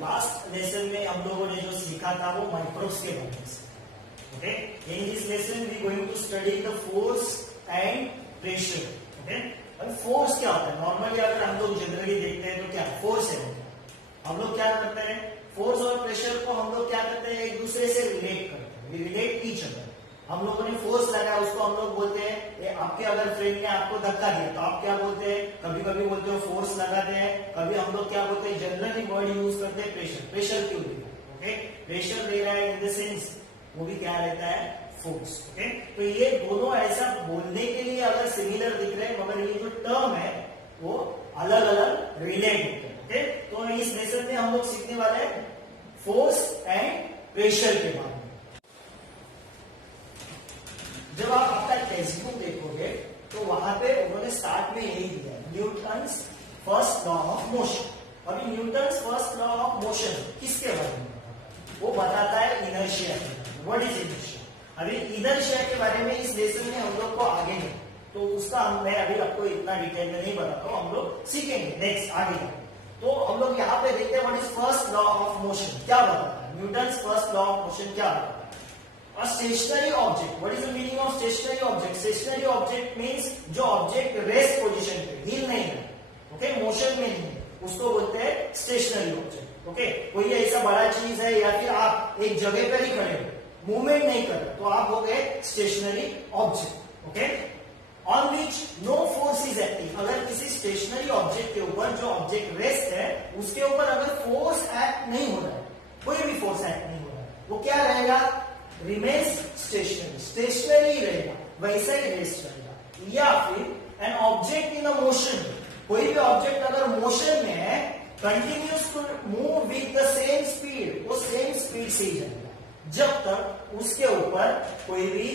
Last lesson में हम लोगों ने जो सीखा था वो माइक्रोब्स के बारे में सीखा। Okay, in this lesson we going to study the force and pressure. Okay, अब फोर्स क्या होता है? नॉर्मली अगर हम लोग जनरली देखते हैं तो क्या फोर्स है, हम लोग क्या करते हैं, फोर्स और प्रेशर को हम लोग क्या करते हैं, एक दूसरे से रिलेट करते हैं, वी रिलेट ईच अदर। हम लोगों ने फोर्स लगाया, उसको हम लोग बोलते हैं, आपके अगर फ्रेंड ने आपको धक्का दिया तो आप क्या बोलते हैं, कभी कभी बोलते हो फोर्स लगाते हैं, कभी हम लोग क्या बोलते हैं, जनरली वर्ड यूज करते हैं प्रेशर। प्रेशर क्यों दे रहा है? ओके, प्रेशर दे रहा है इन द सेंस वो भी क्या रहता है, फोर्स। ओके, तो ये दोनों ऐसा बोलने के लिए अगर सिमिलर दिख रहे हैं, मगर ये जो टर्म है वो अलग अलग रिलेट होते हैं। ओके, तो इस लेसन में हम लोग सीखने वाले हैं फोर्स एंड प्रेशर के बारे में। जब आप आपका टेक्स्ट बुक देखोगे तो वहां पे उन्होंने स्टार्ट में यही दिया है, Newton's first law of motion. अभी Newton's first law of motion किसके बारे में बताता है? वो बताता है इनर्शिया के बारे में। What is inertia? अभी इनर्शिया के बारे में इस लेसन में हम लोग को आगे है, तो उसका मैं अभी आपको इतना डिटेल में नहीं बताता हूं, हम लोग सीखेंगे नेक्स्ट आगे। तो हम लोग यहाँ पे देखते हैं what is first law of motion, क्या बताता है Newton's first law of motion, क्या बताता है? A stationary object. What is the meaning of stationary object? Stationary object means जो ऑब्जेक्ट रेस्ट पोजीशन पे, हिल नहीं है, ओके, मोशन में नहीं है, उसको बोलते हैं स्टेशनरी ऑब्जेक्ट। ओके, कोई ऐसा बड़ा चीज है या फिर आप एक जगह पर ही खड़े हो, मूवमेंट नहीं कर रहे, तो आप हो गए stationary object. Okay, on which no force is acting. अगर किसी स्टेशनरी ऑब्जेक्ट के ऊपर, जो ऑब्जेक्ट रेस्ट है उसके ऊपर अगर फोर्स एक्ट नहीं हो रहा है, कोई भी फोर्स एक्ट नहीं हो रहा है, वो क्या रहेगा, रिमेन्स स्टेशनरी, स्टेशनरी रहेगा, वैसा ही रेस्ट रहेगा। या फिर an object in a motion, कोई भी ऑब्जेक्ट अगर मोशन में है, continues to move with the same speed, वो सेम स्पीड से ही जाएगा जब तक उसके ऊपर कोई भी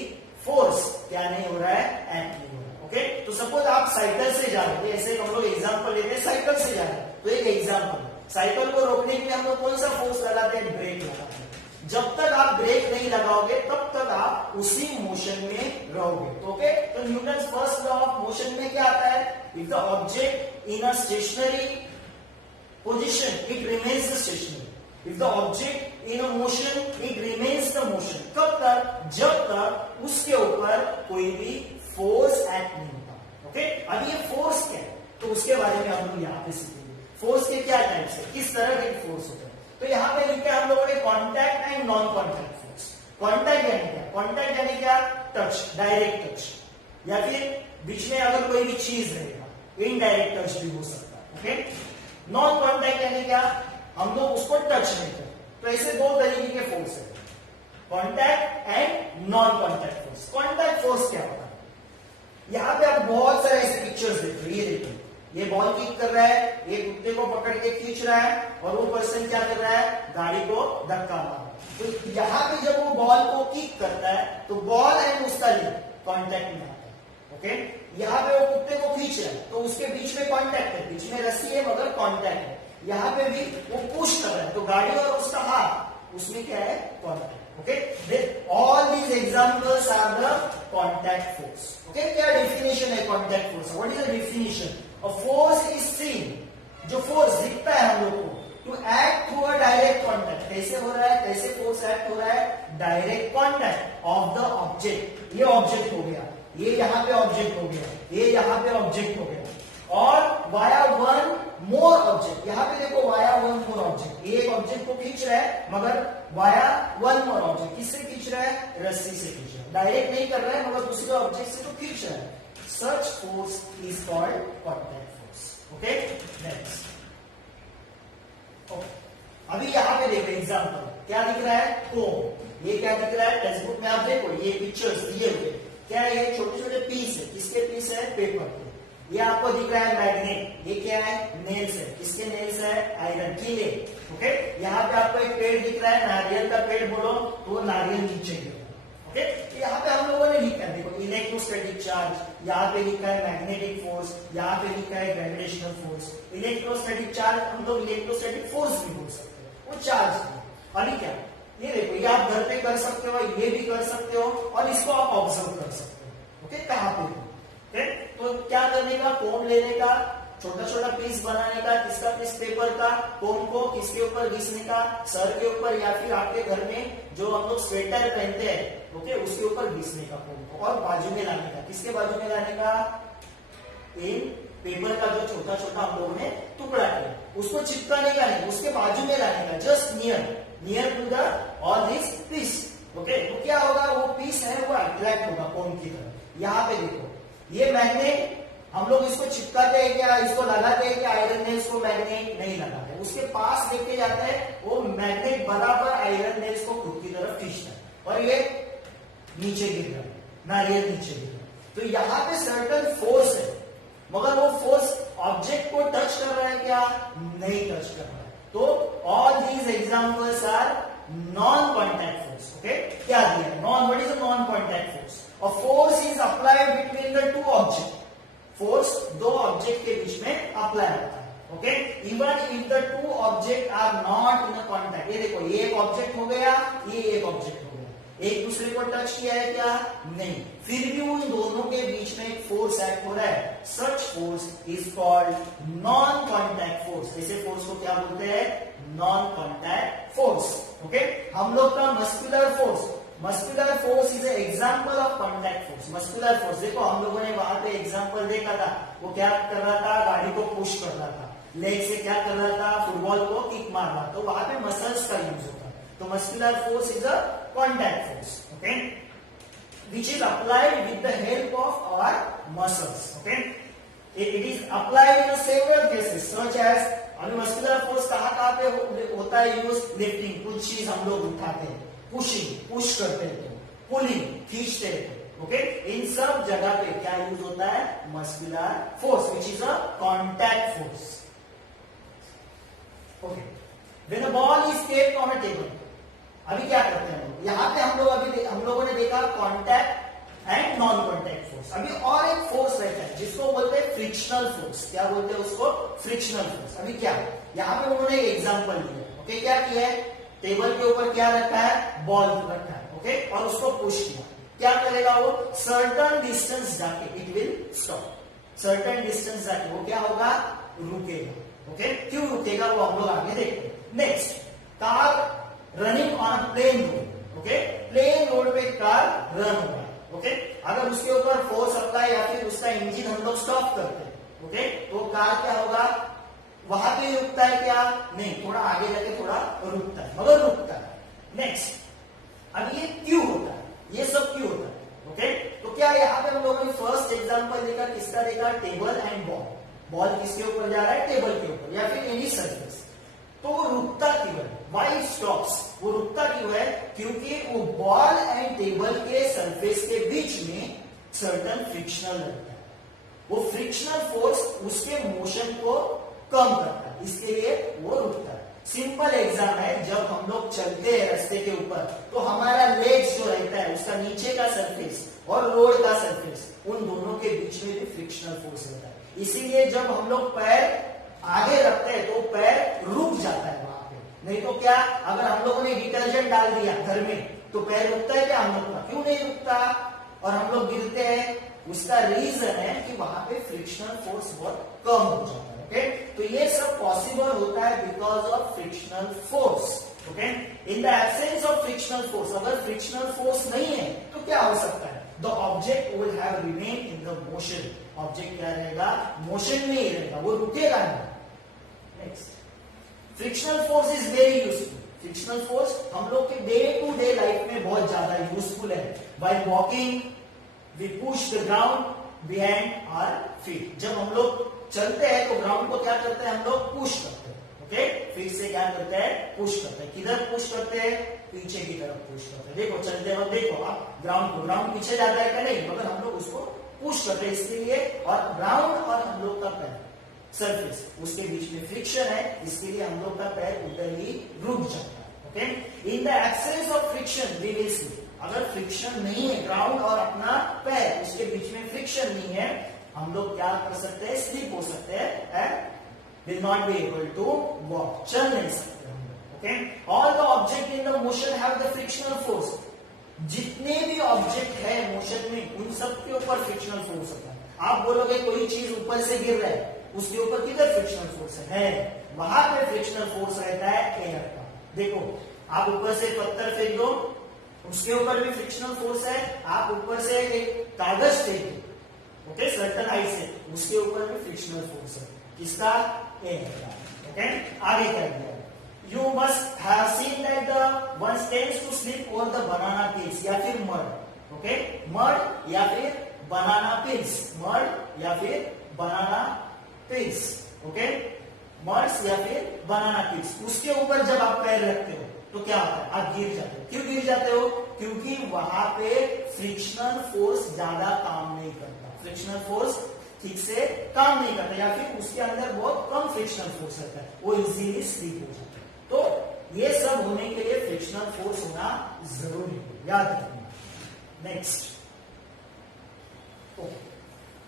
फोर्स क्या नहीं हो रहा है, एक्ट नहीं हो रहा है। ओके, तो सपोज आप साइकिल से जा रहे हैं, ऐसे हम लोग एग्जांपल लेते हैं, साइकिल से जा रहे हैं, तो एक एग्जांपल, साइकिल को रोकने के लिए हम लोग कौन सा फोर्स लगाते हैं, ब्रेक लगाते हैं। जब तक आप ब्रेक नहीं लगाओगे तब तक आप उसी मोशन में रहोगे। तो ओके, तो Newton's first law of motion में क्या आता है, if the object in a stationary position it remains the stationary, if the object in a motion it remains the motion. कब तक, जब तक उसके ऊपर कोई भी फोर्स एक्ट नहीं होता। ओके, अब ये फोर्स क्या है, तो उसके बारे में हम लोग यहाँ पे सीखेंगे। फोर्स के क्या टाइप्स है, किस तरह के फोर्स होते हैं। तो यहाँ पे लिखा है हम लोगों ने contact and non contact force. Contact यानी क्या, कॉन्टैक्ट यानी क्या, टच, डायरेक्ट टच, या फिर बीच में अगर कोई भी चीज रहेगा, इनडायरेक्ट टच भी हो सकता है। ओके, नॉन कॉन्टैक्ट यानी क्या, हम लोग उसको टच नहीं करते। तो ऐसे दो तरीके के फोर्स है, contact and non contact force. Contact force क्या होता है, यहाँ पे आप बहुत सारे ऐसे पिक्चर्स देख रहे, ये देखिए, ये बॉल किक कर रहा है, ये कुत्ते को पकड़ के खींच रहा है, और वो पर्सन क्या कर रहा है, गाड़ी को धक्का मार रहा है। तो यहाँ पे जब वो बॉल को किक करता है तो बॉल एंड उसका लिंक कॉन्टैक्ट में आता है। ओके, यहाँ पे वो कुत्ते को खींच रहा है तो उसके बीच में कॉन्टैक्ट है, बीच में रस्सी है मगर कॉन्टैक्ट है। यहाँ पे भी वो पुश कर रहा है तो गाड़ी और उसका हाथ, उसमें क्या है, contact. Okay, all these examples are the contact force. Okay, क्या definition है contact force? What is the definition? A force is seen, जो force दिखता है हम लोग को, to act through a direct contact. कैसे हो रहा है, कैसे force act हो रहा है, direct contact of the object. ये object हो गया, ये यहाँ पे object हो गया, ये यहाँ पे object हो गया, और via one more object. यहाँ पे देखो via one more object, ये एक ऑब्जेक्ट को खींच रहा है मगर वाया वन मोर ऑब्जेक्ट, किससे खींच रहा है, रस्सी से खींच रहा है, डायरेक्ट नहीं कर रहा है मगर दूसरे ऑब्जेक्ट से तो खींच रहा है। Such force is called contact force. Okay, next. अभी यहाँ पे देखो एग्जांपल, क्या दिख रहा है, कोम। ये क्या दिख रहा है, टेक्स्ट बुक में आप देखो, ये पिक्चर्स दिए हुए क्या है, ये छोटे छोटे पीस है, किसके पीस है, पेपर के। ये आपको दिख रहा है मैग्नेट, ये क्या है, नेल्स है, किसके नेल्स है, आयरन कीले। ओके, यहाँ पे आपको एक पेड़ दिख रहा है, नारियल का पेड़ बोलो तो वो नारियल नीचे गिरा। ओके, यहाँ पे हम लोगों ने लिखा है, देखो इलेक्ट्रोस्टैटिक चार्ज, यहाँ पे लिखा है मैग्नेटिक फोर्स, यहाँ पे लिखा है ग्रेविटेशनल फोर्स। इलेक्ट्रोस्टैटिक चार्ज हम लोग इलेक्ट्रोस्टैटिक फोर्स भी बोल सकते हैं, वो चार्ज है। अभी क्या, ये देखो, ये आप घर पे कर सकते हो, ये भी कर सकते हो, और इसको आप ऑब्जर्व कर सकते हो। ओके, कहाँ पे, तो क्या करने का, कोम लेने का, छोटा छोटा पीस बनाने का, किसका पीस, पेपर का, कोम को किसके ऊपर घिसने का, सर के ऊपर या फिर आपके घर में जो हम लोग स्वेटर पहनते हैं, ओके, उसके ऊपर घिसने का कोम को, और बाजू में लाने का, किसके बाजू में लाने का, इन पेपर का जो छोटा छोटा हम लोगों ने टुकड़ा किया, उसको चिपकाने का नहीं, उसके बाजू में लाने का, just near to the all this piece, okay. तो क्या होगा, वो पीस है वो अट्रैक्ट होगा कोम की तरफ। यहाँ पे देखो, ये मैग्नेट हम लोग इसको चिपकाते हैं क्या, इसको लगाते हैं क्या, आयरन नेल्स को मैग्नेट नहीं लगाते, उसके पास लेके जाते हैं, वो मैग्नेट बराबर आयरन नेल्स को खुद की तरफ खींचता है, और ये नीचे गिर रहा है, नारियल नीचे गिर रहा है। तो यहाँ पे सर्टन फोर्स है, मगर वो फोर्स ऑब्जेक्ट को टच कर रहा है क्या, नहीं टच कर रहा है। तो all these examples are non contact force, okay. क्या दिया, non, what is a non contact force, a force is applied between the two object, force दो ऑब्जेक्ट के बीच में अप्लाई होता है, okay. Even if the two object are not in a contact, ये देखो, ये एक ऑब्जेक्ट हो गया, ये एक ऑब्जेक्ट हो गया, एक दूसरे को टच किया है क्या, नहीं, फिर भी उन दोनों के बीच में एक फोर्स एक्ट हो रहा है, such force is called non contact force. ऐसे फोर्स को क्या बोलते हैं, नॉन कॉन्टैक्ट फोर्स, ओके। हम लोग का muscular force, muscular force is example of contact force. Muscular force देखो, हम लोगों ने वहां पे एग्जाम्पल देखा था, वो क्या कर रहा था, गाड़ी को पुश कर रहा था, लेग से क्या कर रहा था, फुटबॉल को किक मार रहा, तो वहां पे मसल्स का यूज होता है। तो muscular force is a contact force, okay, which is applied with the help of our muscles, okay. It is applied in several cases such as, अभी मस्कुलर फोर्स कहाँ पे होता है यूज, लिफ्टिंग, कुछ चीज हम लोग उठाते हैं, पुशिंग, पुश करते हैं, तो पुलिंग, खींचते हैं, ओके। इन सब जगह पे क्या यूज होता है, muscular force, which is a contact force, okay. When a ball is kept on a table, अभी क्या करते हैं हम लोग, यहाँ पे हम लोगों ने देखा contact and non contact force. अभी और एक फोर्स रहता है जिसको बोलते हैं फ्रिक्शनल फोर्स। क्या बोलते हैं उसको, फ्रिक्शनल फोर्स। अभी क्या, यहाँ पे उन्होंने एक एग्जांपल दिया, ओके। क्या किया है, टेबल के ऊपर क्या रखा है, बॉल रखा है, ओके, और उसको पुश किया, क्या करेगा वो, सर्टन डिस्टेंस जाके it will stop, certain distance जाके वो क्या होगा, रुकेगा, ओके। क्यों रुकेगा वो हम लोग आगे देखते हैं। Next, car running on a plain road, okay, plain road पे कार रन हो रहा है, ओके। अगर उसके ऊपर फोर्स अप्लाई या फिर उसका इंजन हम लोग स्टॉप करते हैं, ओके, तो कार क्या होगा, वहां पे रुकता है क्या, नहीं, थोड़ा आगे जाके थोड़ा रुकता है, मगर रुकता है। नेक्स्ट, अब ये क्यों होता है, ये सब क्यों होता है, ओके। तो क्या यहाँ पे हम लोगों ने फर्स्ट एग्जांपल देखा, किसका देखा, टेबल एंड बॉल। बॉल किसके ऊपर जा रहा है, टेबल के ऊपर या फिर एनी सरफेस, तो वो रुकता क्यों है, वाई स्टॉप्स, वो रुकता क्यों है, क्योंकि वो बॉल एंड टेबल के सरफेस के बीच में सर्टन फ्रिक्शनल रहता है, वो फ्रिक्शनल फोर्स उसके मोशन को कम करता है, इसके लिए वो रुकता है। सिंपल एग्जाम है, जब हम लोग चलते हैं रास्ते के ऊपर, तो हमारा लेग्स जो रहता है, उसका नीचे का सरफेस और रोड का सरफेस, उन दोनों के बीच में भी फ्रिक्शनल फोर्स रहता है। इसीलिए जब हम लोग पैर आगे रखते हैं तो पैर रुक जाता है वहां पे, नहीं तो क्या, अगर हम लोगों ने डिटर्जेंट डाल दिया घर में तो पैर रुकता है क्या हम लोग का, क्यों नहीं रुकता, और हम लोग गिरते हैं, उसका रीजन है कि वहां पे फ्रिक्शनल फोर्स बहुत कम हो जाता है, ओके। तो ये सब पॉसिबल होता है because of frictional force, okay. In the absence of frictional force, अगर फ्रिक्शनल फोर्स नहीं है तो क्या हो सकता है, the object will have remain in the motion, object क्या रहेगा, मोशन में ही रहेगा, वो रुकेगा नहीं। Next, frictional force is very useful. Frictional force हम लोग के डे टू डे लाइफ में बहुत ज्यादा यूजफुल है। By walking we push the ground behind our feet. जब हम लोग चलते हैं तो ग्राउंड को क्या करते हैं, हम लोग पुश करते हैं, ओके। फीट से क्या करते हैं, पुश करते हैं। किधर पुश करते हैं, पीछे की तरफ पुश करते हैं। देखो चलते वक्त देखो आप ग्राउंड पीछे जाता है क्या, नहीं, मगर हम लोग उसको पुश करते हैं, इसके लिए, और ग्राउंड और हम लोग का पैर सरफेस उसके बीच में फ्रिक्शन है, इसके लिए हम लोग का पैर उधर ही रुक जाता है, okay. In the absence of friction we will slip. अगर फ्रिक्शन नहीं है, ग्राउंड और अपना पैर उसके बीच में फ्रिक्शन नहीं है, हम लोग क्या कर सकते हैं, स्लिप हो सकते हैं and will not be able to walk, चल नहीं सकते हम लोग, okay. All the object in the motion have the frictional force. जितने भी ऑब्जेक्ट है मोशन में, उन सब के ऊपर फ्रिक्शनल फोर्स होता है। आप बोलोगे कोई चीज ऊपर से गिर रहा है, उसके ऊपर किधर फ्रिक्शनल फोर्स है, वहां पे फ्रिक्शनल फोर्स रहता है एयर का। देखो आप ऊपर से पत्थर फेंक दो, उसके ऊपर भी फ्रिक्शनल फोर्स है, आप ऊपर से एक कागज फेंक दो, ओके, सर्टन हाइट से, उसके ऊपर भी फ्रिक्शनल फोर्स है, किसका, एयर का। ओके, आगे क्या दिया, You must have seen that the one tends to slip over the banana peels या फिर mud, okay? Mud या फिर banana peels, mud या फिर banana peels, okay? Mud या फिर banana peels, उसके ऊपर जब आप पैर रखते हो तो क्या होता है, आप गिर जाते हो। क्यों गिर जाते हो, क्योंकि वहां पे फ्रिक्शनल फोर्स ज्यादा काम नहीं करता, फ्रिक्शनल फोर्स ठीक से काम नहीं करता, या फिर उसके अंदर बहुत कम फ्रिक्शनल फोर्स रहता है, वो इजीली स्लिप हो जाता है। तो ये सब होने के लिए फ्रिक्शनल फोर्स होना जरूरी है, याद रखना।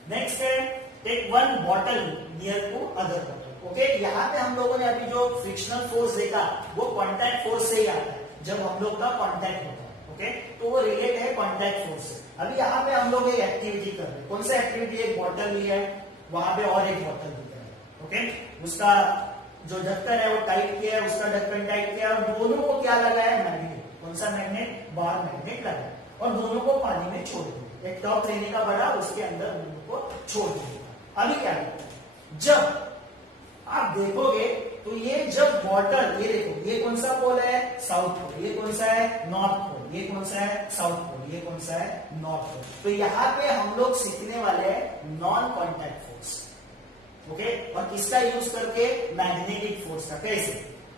नेक्स्ट है take one bottle near to other bottle. Okay, यहाँ पे हम लोगों ने अभी जो फ्रिक्शनल फोर्स देखा वो कॉन्टैक्ट फोर्स से ही आता है, जब हम लोग का कॉन्टैक्ट होता है, ओके, तो वो रिलेट है कॉन्टैक्ट फोर्स से। अभी यहाँ पे हम लोग एक एक्टिविटी कर रहे हैं, कौन सा एक्टिविटी, एक बॉटल ली है, वहां पे और एक बॉटल दिख रहा है, ओके, उसका जो ढक्कन है वो टाइट किया है, उसका ढक्कन टाइट किया है, और दोनों को क्या लगा है, मैग्नेट, कौन सा मैग्नेट, बार मैग्नेट लगा है, और दोनों को पानी में छोड़ दिया, एक टॉप लेने का बड़ा, उसके अंदर दोनों को छोड़ दिया। अभी क्या है, जब आप देखोगे तो ये जब बॉटल, ये देखो, ये कौन सा पोल है, साउथ पोल, ये कौन सा है, नॉर्थ पोल, ये कौन सा है, साउथ पोल, ये कौन सा है, नॉर्थ पोल। तो यहाँ पे हम लोग सीखने वाले हैं नॉन कॉन्टैक्ट फोर्स, ओके, और किसका यूज करके, मैग्नेटिक फोर्स का। कैसे,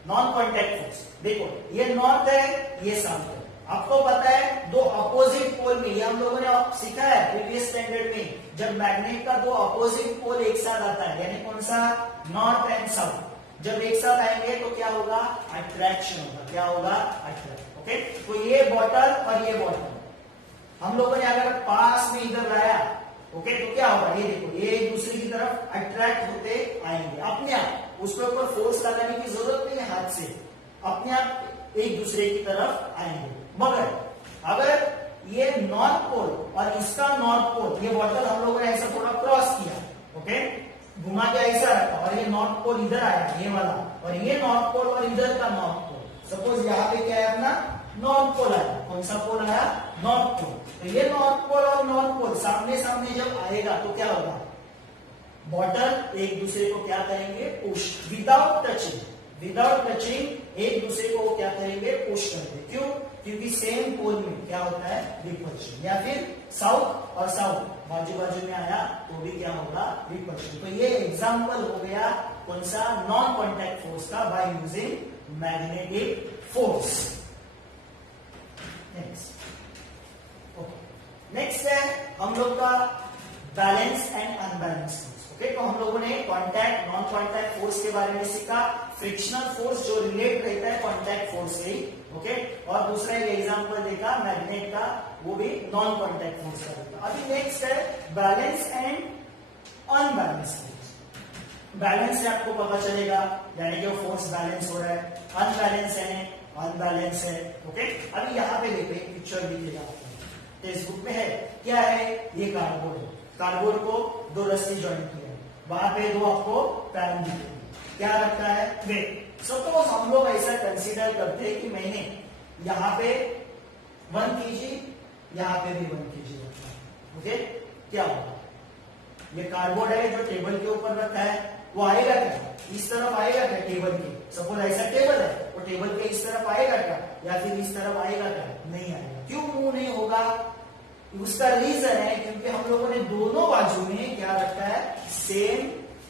नॉन कॉन्टैक्ट फोर्स, देखो ये नॉर्थ है, ये साउथ है, आपको पता है दो अपोजिट पोल में, ये हम लोगों ने सीखा है प्रीवियस स्टैंडर्ड में, जब मैग्नेट का दो अपोजिट पोल एक साथ आता है, यानी कौन सा, नॉर्थ एंड साउथ, जब एक साथ आएंगे तो क्या होगा, अट्रैक्शन होगा, क्या होगा, अट्रैक्ट। ओके, तो ये बॉटल और ये बॉटल हम लोगों ने अगर पास में इधर लाया, ओके, तो क्या होगा, ये देखो, ये एक दूसरे की तरफ अट्रैक्ट होते आएंगे अपने आप, उसके ऊपर फोर्स लगाने की जरूरत नहीं है, हाथ से अपने आप एक दूसरे की तरफ आएंगे। मगर अगर ये नॉर्थ पोल और इसका नॉर्थ पोल, ये बॉटल हम लोगों ने ऐसा थोड़ा क्रॉस किया, ओके, घुमा के ऐसा रखा, और ये नॉर्थ पोल इधर आया, ये वाला, और ये नॉर्थ पोल और इधर का नॉर्थ पोल, सपोज यहाँ पे क्या है अपना, नॉर्थ पोल आया, कौन सा पोल आया, नॉर्थ पोल। तो ये नॉर्थ पोल और नॉर्थ पोल सामने सामने जब आएगा तो क्या होगा, बॉटल एक दूसरे को क्या करेंगे, push, without touching, without touching एक दूसरे को क्या करेंगे, पुश करेंगे। क्यों, क्योंकि सेम पोल में क्या होता है, रिपल्शन, या फिर साउथ और साउथ बाजू बाजू में आया तो भी क्या होगा, रिपल्शन। तो ये एग्जांपल हो गया कौन सा, नॉन कॉन्टैक्ट फोर्स का, by using magnetic force. Next है हम लोग का balance and unbalance force. Okay, तो हम लोगों ने कॉन्टैक्ट, नॉन कॉन्टैक्ट फोर्स के बारे में सीखा, फ्रिक्शनल फोर्स जो रिलेट रहता है कॉन्टैक्ट फोर्स से ही, ओके, और दूसरा एक एग्जांपल देखा मैग्नेट का, वो भी नॉन कॉन्टैक्ट फोर्स का देखा। अभी नेक्स्ट है balance and unbalance force. Balance से आपको पता चलेगा, यानी कि वो फोर्स बैलेंस हो रहा है, अनबैलेंस है, अनबैलेंस है, ओके। अभी यहाँ पे देखो, एक पिक्चर दिखेगा टेक्स्ट बुक में है, क्या है, ये कार्डबोर्ड है, कार्डबोर्ड को दो रस्सी ज्वाइन किया है, वहां पे दो आपको पैन दिखेंगे, क्या रखा है, वेट। सपोज हम लोग ऐसा कंसीडर करते हैं कि मैंने यहाँ पे 1 kg, यहाँ पे भी 1 kg रखा है, ओके, क्या होगा, ये कार्डबोर्ड है जो टेबल के ऊपर रखा है, वो आएगा क्या, इस तरफ आएगा क्या टेबल के, सपोज ऐसा टेबल है, वो टेबल के इस तरफ आएगा क्या, या फिर इस तरफ आएगा क्या, नहीं आएगा। क्यों मूव नहीं होगा, उसका रीजन है क्योंकि हम लोगों ने दोनों बाजू में क्या रखा है, सेम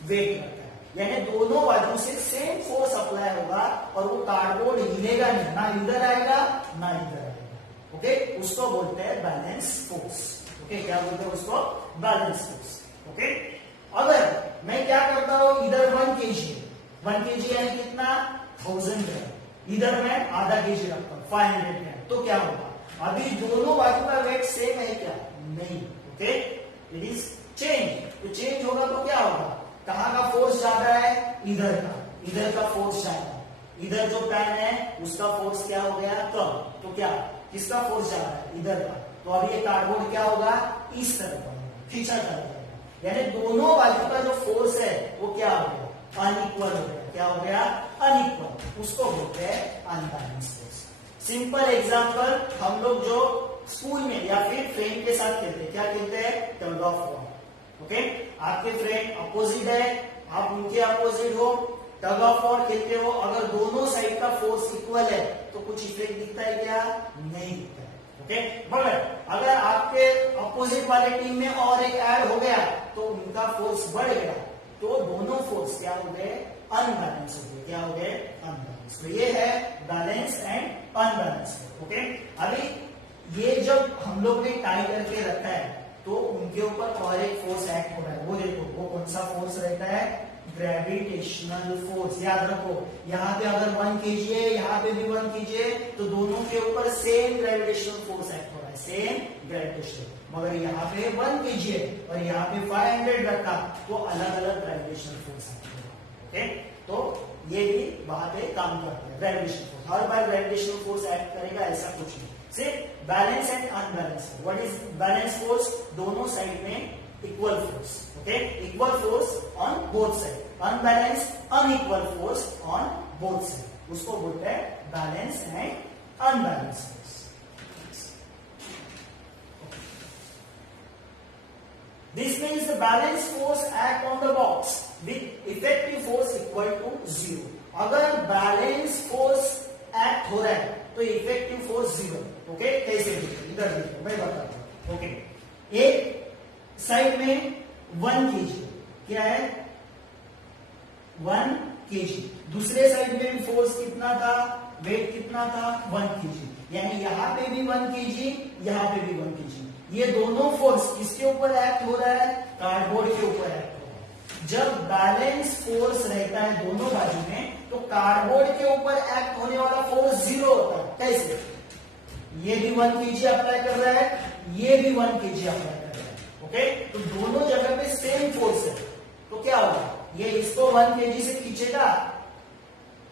वेट रखा है, यानी दोनों बाजू से सेम फोर्स अप्लाई होगा, और वो कार्डबोर्ड हिलेगा नहीं, ना इधर आएगा ना इधर आएगा, ओके, उसको बोलते हैं बैलेंस फोर्स। ओके, क्या बोलते हैं उसको, बैलेंस फोर्स। ओके, अगर मैं क्या करता हूं, इधर 1 kg, 1 kg यानी कितना, 1000 ग्राम, इधर मैं आधा kg रखता हूं, 500 ग्राम, तो क्या होगा, अभी दोनों बाजू का वेट सेम है क्या, नहीं, ओके, इट इज चेंज। तो चेंज होगा तो क्या होगा, कहां का फोर्स ज्यादा है, इधर का फोर्स ज्यादा, इधर जो पैन है उसका फोर्स क्या हो गया, कम, तो क्या, किसका फोर्स ज्यादा है, इधर का, तो अभी ये कार्डबोर्ड क्या होगा, इस तरफ खींचा जाएगा, यानी दोनों बाजू का जो फोर्स है वो क्या हो गया, अनइक्वल हो गया। क्या हो गया, अनइक्वल। उसको बोलते हैं अनबैलेंस फोर्स। सिंपल एग्जांपल, हम लोग जो स्कूल में या फिर फ्रेंड के साथ खेलते हैं, क्या खेलते हैं, टग ऑफ वॉर। ओके, आपके फ्रेंड अपोजिट है, आप उनके अपोजिट हो, टग ऑफ वॉर खेलते हो। अगर दोनों साइड का फोर्स इक्वल है तो कुछ इफेक्ट दिखता है क्या, नहीं दिखता है। ओके, मगर अगर आपके अपोजिट वाले टीम में और एक ऐड हो गया तो उनका फोर्स बढ़ गया, तो दोनों फोर्स क्या हो गए, अनबैलेंस हो गए। क्या हो गए, अनबैलेंस। तो ये है बैलेंस एंड अनबैलेंस। ओके, अभी ये जब हम लोग ने टाई करके रखा है तो उनके ऊपर और एक फोर्स एक्ट हो रहा है, वो देखो वो कौन सा फोर्स रहता है, ग्रेविटेशनल फोर्स। याद रखो, यहाँ पे अगर 1 kg है, यहाँ पे भी 1 kg है, तो दोनों के ऊपर सेम ग्रेविटेशनल फोर्स एक्ट हो रहा है, सेम ग्रेविटेशनल। मगर यहाँ पे 1 kg है और यहाँ पे 500 रखा, तो अलग अलग ग्रेविटेशनल फोर्स एक्ट हो रहा है। ओके, तो ये भी वहां पे काम करते हैं, ग्रेविटेशनल फोर्स। हर बार ग्रेविटेशनल फोर्स एक्ट करेगा ऐसा कुछ नहीं। सिर्फ balance and unbalance. What is balance force, दोनों साइड में equal force. Okay, equal force on both side. Unbalance, unequal force on both side, उसको बोलते हैं balance and unbalance force. This means the balance force act on the box with effective force equal to 0. अगर balance force act हो रहा है तो effective force 0। Okay, कैसे देखो, इधर देखो, मैं बताता हूं। ओके, एक साइड में 1 kg, क्या है, 1 kg। दूसरे साइड में भी फोर्स कितना था, वेट कितना था, 1 kg। यानी यहाँ पे भी 1 kg, यहाँ पे भी 1 kg। ये दोनों फोर्स किसके ऊपर एक्ट हो रहा है, कार्डबोर्ड के ऊपर एक्ट हो रहा है। जब बैलेंस फोर्स रहता है दोनों बाजू में तो कार्डबोर्ड के ऊपर एक्ट होने वाला फोर्स 0 होता है। कैसे, ये भी 1 kg अप्लाई कर रहा है, ये भी 1 kg अप्लाई कर रहा है। ओके, तो दोनों जगह पे सेम फोर्स है, तो क्या होगा, ये इसको 1 kg से खींचेगा,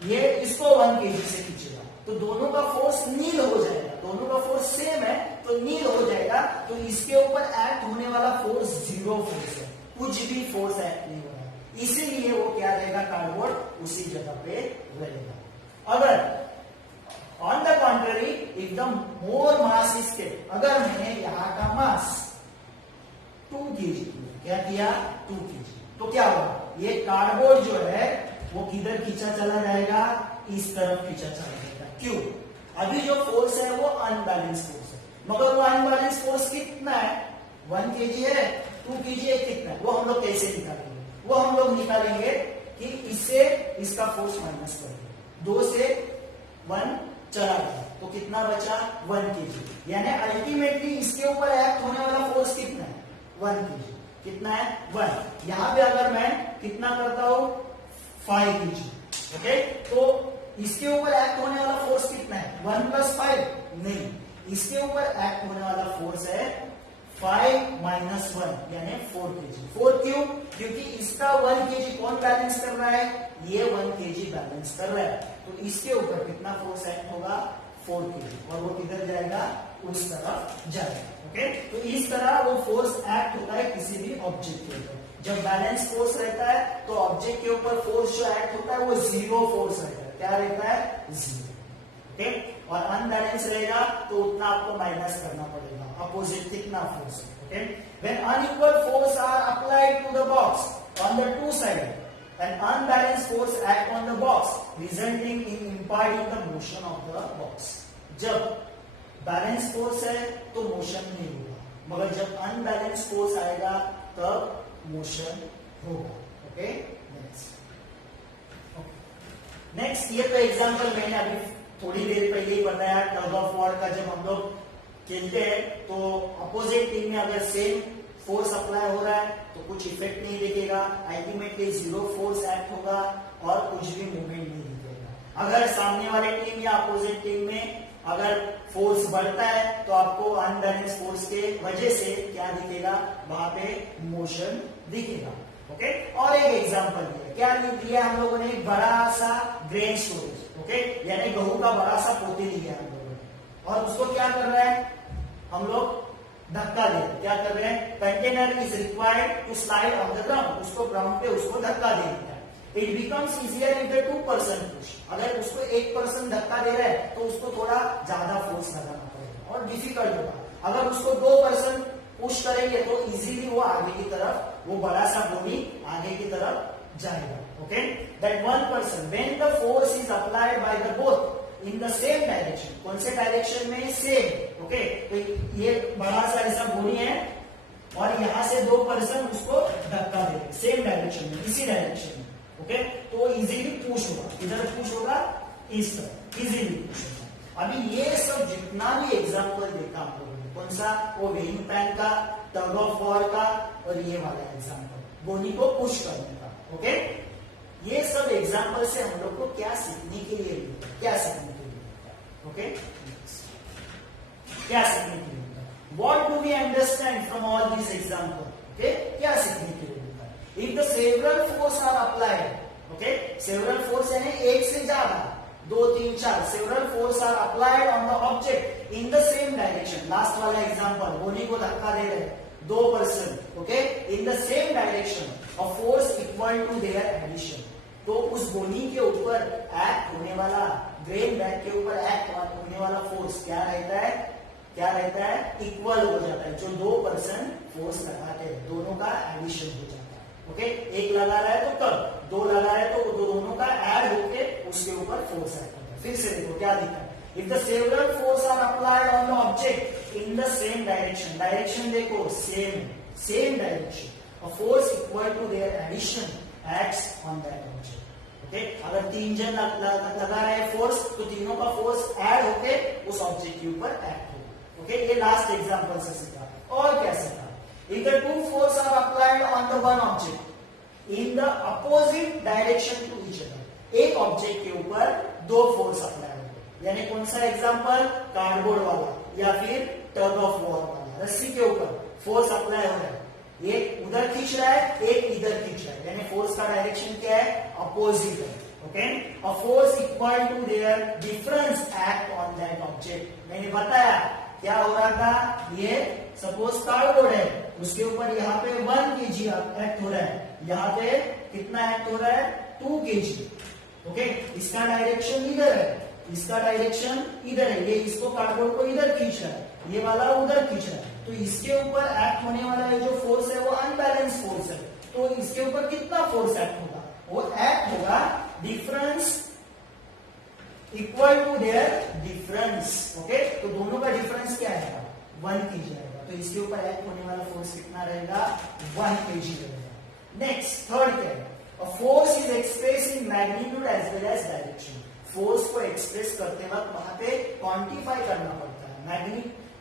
ये इसको 1 kg से खींचेगा, तो दोनों का फोर्स नील हो जाएगा। दोनों का फोर्स सेम है तो नील हो जाएगा, तो इसके ऊपर एक्ट होने वाला फोर्स 0 फोर्स है, कुछ भी फोर्स एक्ट नहीं हो रहा है। इसीलिए वो क्या रहेगा, कार्डबोर्ड उसी जगह पे रहेगा। अगर ऑन द कॉन्ट्ररी, एकदम मोर मास इज केप्ट, अगर मैंने यहाँ का मास 2 kg, क्या किया, 2 kg, तो क्या होगा, ये कार्डबोर्ड जो है वो किधर खींचा चला जाएगा, इस तरफ खींचा चला जाएगा। क्यों, अभी जो फोर्स है वो अनबैलेंस फोर्स है, मगर वो अनबैलेंस फोर्स कितना है, 1 kg है, 2 kg है, कितना है, वो हम लोग कैसे निकालेंगे, वो हम लोग निकालेंगे कि इससे इसका फोर्स माइनस करेंगे। 2 से 1 चला गया तो कितना बचा, 1 kg। यानी अल्टीमेटली इसके ऊपर एक्ट होने वाला फोर्स कितना है, 1 kg। कितना है, 1। यहां पे अगर मैं कितना करता हूं, 5 kg। ओके, तो इसके ऊपर एक्ट होने वाला फोर्स कितना है, 1 + 5 नहीं, इसके ऊपर एक्ट होने वाला फोर्स है 5 - 1 यानी 4 kg। 4 क्यों, क्योंकि इसका 1 kg कौन बैलेंस कर रहा है, ये 1 kg बैलेंस कर रहा है, तो इसके ऊपर कितना फोर्स एक्ट होगा, 4 kg, और वो किधर जाएगा, उस तरफ जाएगा। ओके, तो इस तरह वो फोर्स एक्ट होता है किसी भी ऑब्जेक्ट के ऊपर। जब बैलेंस फोर्स रहता है तो ऑब्जेक्ट के ऊपर फोर्स जो एक्ट होता है वो 0 फोर्स रहता है, क्या रहता है, 0। ओके, और अनबैलेंस रहेगा तो उतना आपको माइनस करना पड़ेगा, अपोजिट कितना फोर्स है। Okay, when unequal force are applied to the box on the 2 side, an unbalanced force act on the box resulting in impeding the motion of the box। जब balance force है तो motion नहीं होगा, मगर जब unbalance force आएगा तब motion होगा। ओके, नेक्स्ट ये तो एग्जांपल मैंने अभी थोड़ी देर पहले ही बताया, टग ऑफ वॉर का। जब हम लोग खेलते हैं तो अपोजिट टीम में अगर सेम फोर्स अप्लाई हो रहा है तो कुछ इफेक्ट नहीं दिखेगा, अल्टीमेटली 0 फोर्स एक्ट होगा और कुछ भी मूवमेंट नहीं दिखेगा। अगर सामने वाले टीम या अपोजिट टीम में अगर फोर्स बढ़ता है तो आपको अनबैलेंस फोर्स के वजह से क्या दिखेगा, वहां पे मोशन दिखेगा। ओके, और एक एग्जांपल दिया, क्या दिया हम लोगों ने, बड़ा सा ग्रेन स्टोरेज। ओके, यानी गेहूं का बड़ा सा पोते लिया हम लोगों ने, और उसको क्या कर रहा है, हम लोग धक्का दे, क्या कर रहे हैं, container is required to slide on the ground, उसको ग्राउंड पे उसको धक्का दे देता है। It becomes easier if the 2% push, अगर उसको 1% धक्का दे रहा है तो उसको थोड़ा ज्यादा फोर्स लगाना पड़ेगा और डिफिकल्ट होगा। अगर उसको 2% पुश करेंगे तो इजीली वो आगे की तरफ, वो बड़ा सा गोली आगे की तरफ जाएगा। Okay, that 1% when the force is applied by the both in the same direction, कौन से डायरेक्शन में, सेम। ओके, तो ये बड़ा सा ऐसा गोली है और यहां से 2% उसको धक्का देंगे सेम डायरेक्शन में, इसी डायरेक्शन में। ओके, तो इजीली पुश होगा, इधर पुश होगा, इस तरह इजीली पुश होगा। अभी ये सब जितना भी एग्जाम्पल देखा हम लोगों ने, कौन सा, वो वेइंग पैन का, टग ऑफ वॉर का और ये वाला एग्जाम्पल गोली को पुश करने का। ओके, ये सब एग्जाम्पल से हम लोग को क्या सीखने के लिए मिलता है, क्या सीखने के लिए मिलता है। ओके, क्या सीखने के लिए मिलता है, what do we understand from all this example. Okay, क्या सीखने के लिए मिलता है, if the several force are applied. Okay, several force यानी एक से ज्यादा, 2 3 4 several force are applied on the object in the same direction. Last वाला एग्जाम्पल, गोली को धक्का दे रहे 2%, okay, in the same direction, a force equal to their addition, तो उस गोली के ऊपर एक्ट होने वाला, ग्रेन बैग के ऊपर एक्ट होने वाला फोर्स क्या रहता है, क्या रहता है, इक्वल हो जाता है। जो 2% फोर्स लगाते हैं दोनों का एडिशन हो जाता है। ओके, एक लगा रहा है तो कब, 2 लगा रहा है तो दोनों का ऐड होके उसके ऊपर फोर्स एक्ट होता है। फिर से देखो क्या दिखा है, if the several force are applied on the object in the same direction, direction देखो same direction, a force equal to their addition acts on that object. Okay, अगर 3 जन लगा रहे हैं फोर्स तो तीनों का फोर्स ऐड होके उस ऑब्जेक्ट के ऊपर एक्ट होगा। ओके, ये लास्ट एग्जांपल से सीखा। और क्या सीखा, if the 2 forces are applied on the one object in the opposite direction to each other, एक ऑब्जेक्ट के ऊपर 2 फोर्स अप्लाई होते, यानी कौन सा एग्जांपल, कार्डबोर्ड वाला या फिर टग ऑफ वॉर वाला, रस्सी के ऊपर फोर्स अप्लाई हो रहा है, एक उधर खींच रहा है एक इधर खींच रहा है, यानी फोर्स का डायरेक्शन क्या है, अपोजिट है। Okay, a force equal to their difference act on that object. मैंने बताया क्या हो रहा था, ये सपोज कार्डबोर्ड है, उसके ऊपर यहाँ पे 1 kg एक्ट हो रहा है, यहाँ पे कितना एक्ट हो रहा है, 2 kg। ओके, इसका डायरेक्शन इधर है, इसका डायरेक्शन इधर है, ये इसको कार्डबोर्ड को इधर खींच रहा है, ये वाला उधर खींच रहा है, तो इसके ऊपर एक्ट होने वाला ये जो फोर्स है वो अनबैलेंस फोर्स है, तो इसके ऊपर कितना फोर्स एक्ट होगा, वो एक्ट होगा difference equal to their difference. Okay, तो दोनों का डिफरेंस क्या है, 1 kg रहेगा, तो इसके ऊपर एक्ट होने वाला फोर्स कितना रहेगा, 1 kg रहेगा। नेक्स्ट थर्ड क्या है, a force is express in magnitude as well as direction. Force को एक्सप्रेस करते वक्त वहां पे क्वांटिफाई करना पड़ता है,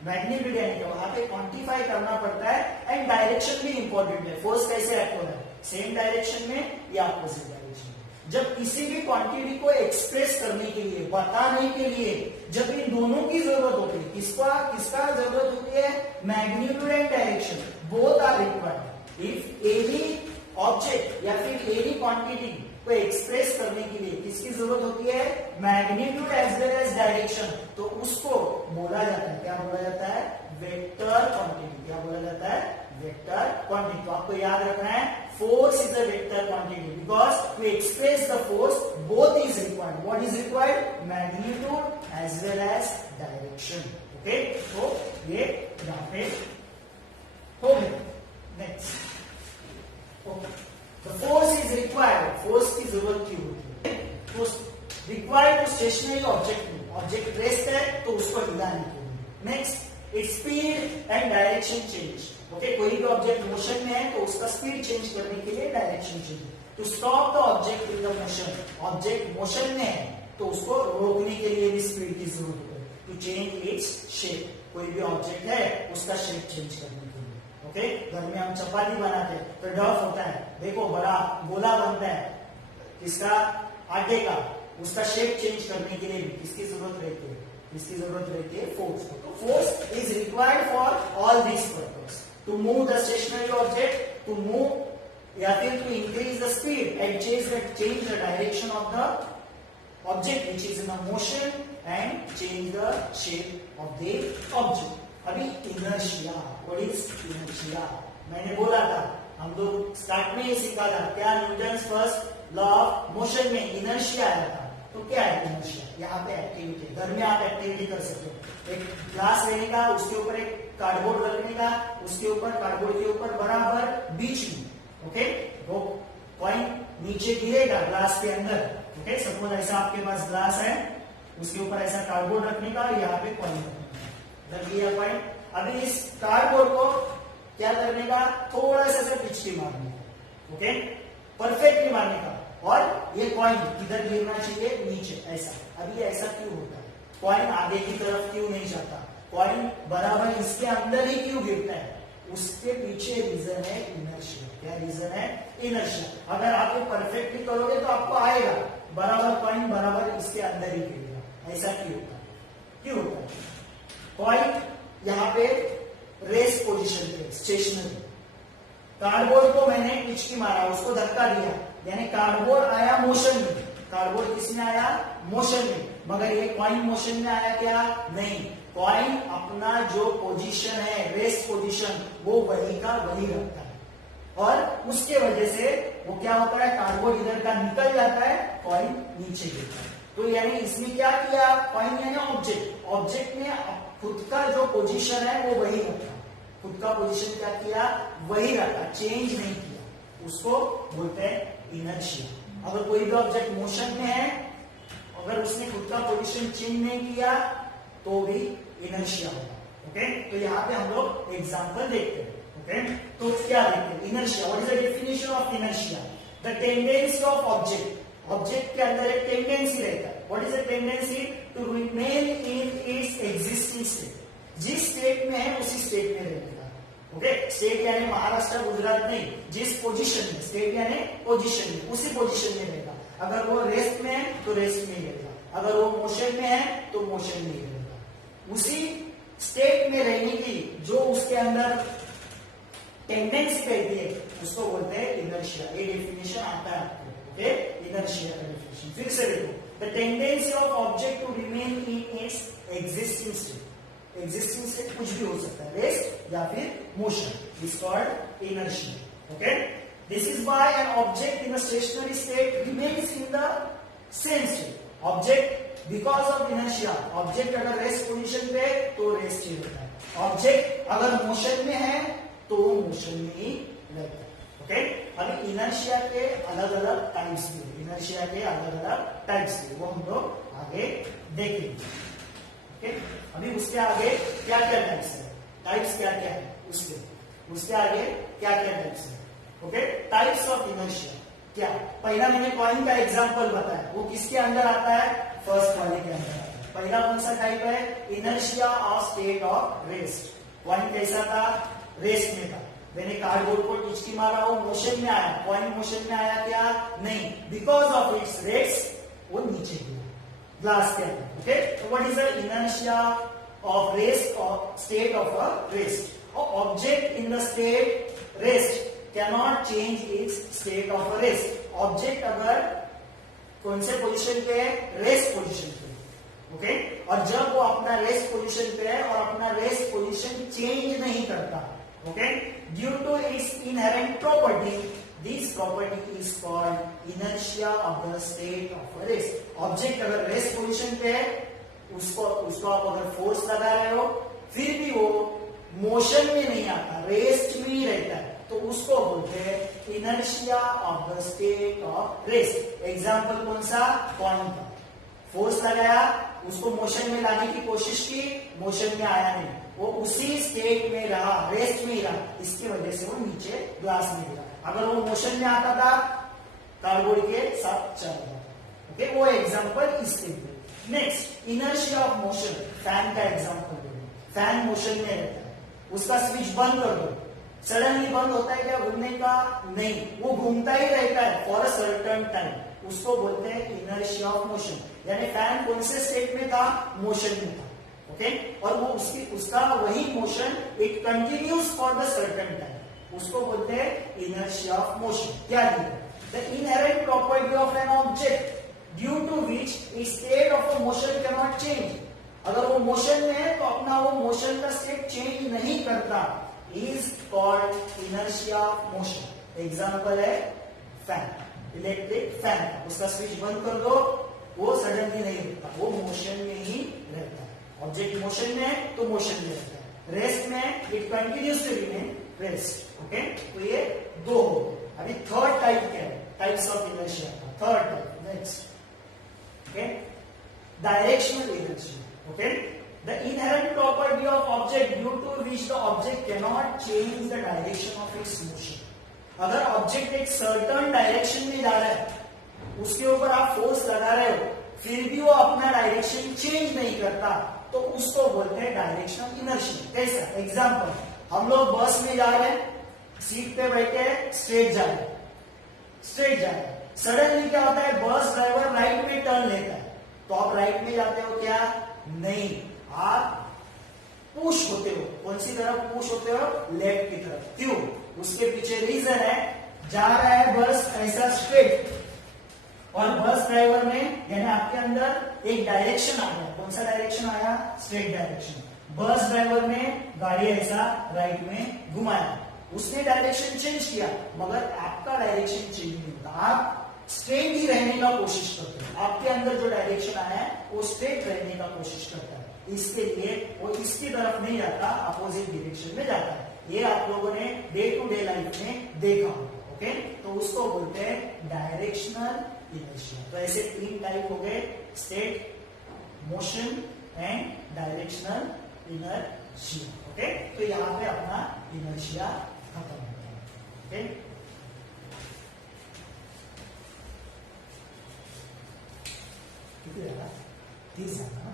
मैग्नीट्यूड यानी कि वहां पे क्वांटिफाई करना पड़ता है, एंड डायरेक्शन भी इंपॉर्टेंट है, फोर्स कैसे एक्ट हो रहा है, सेम डायरेक्शन में या अपोजिट डायरेक्शन में। जब किसी भी क्वांटिटी को एक्सप्रेस करने के लिए, बताने के लिए जब इन दोनों की जरूरत होती है, किसका जरूरत होती है, magnitude and direction, both are required. If any object या फिर एनी क्वांटिटी को एक्सप्रेस करने के लिए किसकी जरूरत होती है, magnitude as well as direction, तो उसको बोला जाता है, क्या बोला जाता है, वेक्टर क्वांटिटी। क्या बोला जाता है, वेक्टर क्वांटिटी। तो आपको याद रखना है, force is a vector quantity because to express the force both is required. What is required, magnitude as well as direction. Okay, तो ये यहाँ पे हो गया। Next, The force is required, force की जरूरत क्यों होती है, तो required to stationary object, object rest है तो उसको हिलाने के लिए। Next, it's speed and direction change. Okay, कोई भी ऑब्जेक्ट मोशन में है तो उसका स्पीड चेंज करने के लिए डायरेक्शन चाहिए। To stop the object in the motion, object motion में है तो उसको रोकने के लिए भी स्पीड की जरूरत है। टू चेंज इट्स शेप, कोई भी ऑब्जेक्ट है उसका शेप चेंज करने के लिए। ओके, घर में हम चपाती बनाते हैं तो डफ होता है, देखो बड़ा गोला बनता है, किसका, आटे का, उसका शेप चेंज करने के लिए भी किसकी जरूरत रहती है, किसकी जरूरत रहती है, फोर्स। तो force is required for all this purpose, to move the stationary object, to move या फिर to increase the speed and change the direction of the object which is in a motion and change the shape of the object. अभी inertia, what is inertia? मैंने बोला था, हम लोग start में ही सीखा था, क्या Newton first law of motion में इनर्शिया आया था। तो क्या है इनर्शिया? यहाँ पे एक्टिविटी, घर में आप एक्टिविटी कर सकते हो। एक ग्लास लेने का, उसके ऊपर एक कार्डबोर्ड रखने का, उसके ऊपर कार्डबोर्ड के ऊपर बराबर बीच में, ओके, वो कॉइन नीचे गिरेगा ग्लास के अंदर, ओके। सपोज ऐसा आपके पास ग्लास है, उसके ऊपर ऐसा कार्डबोर्ड रखने का और यहाँ पे कॉइन रख दिया कॉइन। अभी इस कार्डबोर्ड को क्या करने का, थोड़ा सा पिचकी मारने का, ओके, परफेक्टली मारने का, और ये कॉइन किधर गिरना चाहिए, नीचे, ऐसा। अभी ऐसा क्यों होता है? कॉइन आगे की तरफ क्यों नहीं जाता? कॉइन बराबर इसके अंदर ही क्यों गिरता है? उसके पीछे रीजन है इनर्शिया। क्या रीजन है? इनर्शिया। अगर आप ये परफेक्टली करोगे तो आपको आएगा, बराबर कॉइन बराबर इसके अंदर ही गिरेगा। ऐसा क्यों होता है? क्यों होता है? कॉइन यहाँ पे रेस्ट पोजीशन पे, स्टेशनरी। कार्डबोर्ड को मैंने पिचकी मारा, उसको धक्का दिया, यानी कार्डबोर्ड आया मोशन में। कार्डबोर्ड किसमें आया? मोशन में। मगर ये कॉइन मोशन में आया क्या? नहीं। कॉइन अपना जो पोजीशन है, रेस्ट पोजीशन, वो वही का वही रखता है, और उसके वजह से वो क्या होता है, कार्डबोर्ड इधर का निकल जाता है, कॉइन नीचे गिरता है। तो यानी इसमें क्या किया, कॉइन यानी ऑब्जेक्ट, ऑब्जेक्ट ने खुद का जो पोजीशन है वो वही रखा, खुद का पोजीशन क्या किया, वही रखा, चेंज नहीं किया। उसको बोलते हैं इनर्शिया। अगर कोई भी ऑब्जेक्ट मोशन में है, अगर उसने खुद का पोजीशन चेंज नहीं किया तो भी इनर्शिया होगा, ओके। तो यहाँ पे हम लोग एग्जांपल देखते हैं, ओके। तो क्या देखते हैं? Inertia, what is the definition of inertia? The tendency of object, object के अंदर एक टेंडेंसी रहता है। What is the tendency? To remain in its existing state. जिस स्टेट में है उसी स्टेट में रहेगा, ओके। स्टेट यानी महाराष्ट्र, गुजरात नहीं, जिस पोजीशन में, स्टेट यानी पोजीशन में, उसी पोजीशन में रहेगा। अगर वो रेस्ट में है तो रेस्ट में ही रहेगा, अगर वो मोशन में है तो मोशन में ही रहेगा। उसी स्टेट में रहने की जो उसके अंदर टेंडेंसी रहती है, उसको बोलते हैं इनर्शिया। ये डेफिनेशन आता है आपको, ओके, इनर्शिया का डेफिनेशन। फिर से देखो, the tendency of object to remain in its existing state. Existing state कुछ भी हो सकता है, रेस्ट या फिर motion, is called inertia, okay. This is why an object in a stationary state remains in the same state. Object because of inertia, object अगर rest position पे तो रेस्ट ही होता है, ऑब्जेक्ट अगर मोशन में है तो मोशन में ही रहता है, ओके। अभी इनर्शिया के अलग अलग टाइप्स भी, इनर्शिया के अलग अलग टाइप्स भी, वो हम लोग आगे देखेंगे, ओके। अभी उसके आगे क्या क्या टाइप्स है, टाइप्स क्या क्या है, उसके आगे क्या क्या टाइप्स है, ओके। टाइप्स ऑफ इनर्शिया क्या? पहला मैंने कॉइन का एग्जांपल बताया, वो किसके अंदर आता है? फर्स्ट वाले के अंदर आता है। पहला कौन सा टाइप है? Inertia of state of rest. Coin कैसा था? रेस्ट में था। मैंने कार्डबोर्ड को टिचकी मारा, वो मोशन में आया, कॉइन मोशन में आया क्या? नहीं, बिकॉज ऑफ इट्स रेस्ट वो नीचे गिरा ग्लास के अंदर, ओके। तो what is the inertia of rest और state of a rest? Object in the state rest cannot change its state of a rest. Object अगर कौन से पोजीशन पे है? रेस्ट पोजीशन पे, ओके। और जब वो अपना रेस्ट पोजीशन पे है और अपना रेस्ट पोजीशन चेंज नहीं करता, okay, due to its inherent property, this property is called inertia of the state of a rest. Object अगर रेस्ट पोजीशन पे है, उसको आप अगर फोर्स लगा रहे हो, फिर भी वो मोशन में नहीं आता, रेस्ट में ही रहता है, तो उसको बोलते हैं inertia of the state of rest. Example कौन सा? कॉइन का। फोर्स लगाया, उसको मोशन में लाने की कोशिश की, मोशन में आया नहीं, वो उसी स्टेट में रहा, रेस्ट में ही रहा, इसकी वजह से वो नीचे ग्लास में गिरा। अगर वो मोशन में आता था, कार्डबोर्ड के साथ चल रहा, ओके। वो एग्जाम्पल इसके लिए। Next, inertia of motion. Fan का एग्जाम्पल दो। फैन मोशन में रहता है, उसका स्विच बंद कर दो, सडनली बंद होता है क्या घूमने का? नहीं, वो घूमता ही रहता है फॉर अ सर्टेन टाइम, उसको बोलते हैं इनर्शिया ऑफ मोशन। यानी फैन कौन से स्टेट में था? मोशन में था, ओके। और वो उसका वही motion it continues for the certain time, उसको बोलते हैं इनर्शिया ऑफ मोशन। क्या है? The inherent property of an object due to which its state of motion cannot change। अगर वो मोशन में है तो अपना वो मोशन का स्टेट चेंज नहीं करता, is called inertia of motion. Example है फैन, इलेक्ट्रिक फैन, उसका स्विच बंद कर दो, वो सडनली नहीं रुकता, वो मोशन में ही रहता है। ऑब्जेक्ट मोशन में है तो मोशन में रहता है, रेस्ट में it continues to remain rest. Okay, तो ये दो हो। अभी थर्ड टाइप क्या है, टाइप्स ऑफ इनर्शिया का third type, next. Okay, directional inertia. Okay, the inherent property of object due to which the object can not change the direction of its motion. अगर object एक certain direction में जा रहा है, उसके ऊपर आप फोर्स लगा रहे हो, फिर भी वो अपना डायरेक्शन चेंज नहीं करता, तो उसको बोलते हैं डायरेक्शनल इनर्शिया। कैसा? एग्जांपल, हम लोग बस में जा रहे हैं, सीट पे बैठे हैं, स्ट्रेट जा रहे हैं, स्ट्रेट जा रहे हैं, सडनली क्या होता है, बस ड्राइवर राइट में टर्न लेता है, तो आप राइट में जाते हो क्या? नहीं, आप पुश होते हो। कौन सी तरफ पुश होते हो? लेफ्ट की तरफ। क्यों? उसके पीछे रीजन है, जा रहा है बस ऐसा स्ट्रेट, और बस ड्राइवर ने यानी आपके अंदर एक डायरेक्शन आ गया। कौन सा डायरेक्शन आया? Straight direction. बस ड्राइवर ने गाड़ी ऐसा राइट में घुमाया, उसने डायरेक्शन चेंज किया, मगर आपका डायरेक्शन चेंज नहीं होता, आप स्ट्रेट ही रहने का कोशिश करते हैं। आपके अंदर जो डायरेक्शन आया है वो स्ट्रेट रहने का कोशिश करता है, इसके लिए वो इसकी तरफ नहीं जाता, अपोजिट डायरेक्शन में जाता है। ये आप लोगों ने डे टू डे लाइफ में देखा होगा। ओके, तो उसको बोलते हैं डायरेक्शनल इनर्शिया। तो ऐसे तीन टाइप हो गए, state, motion and directional inertia. Okay, तो यहां पे अपना इनर्शिया खत्म होता है। ओके, कितनी ज्यादा? 30 ज्यादा।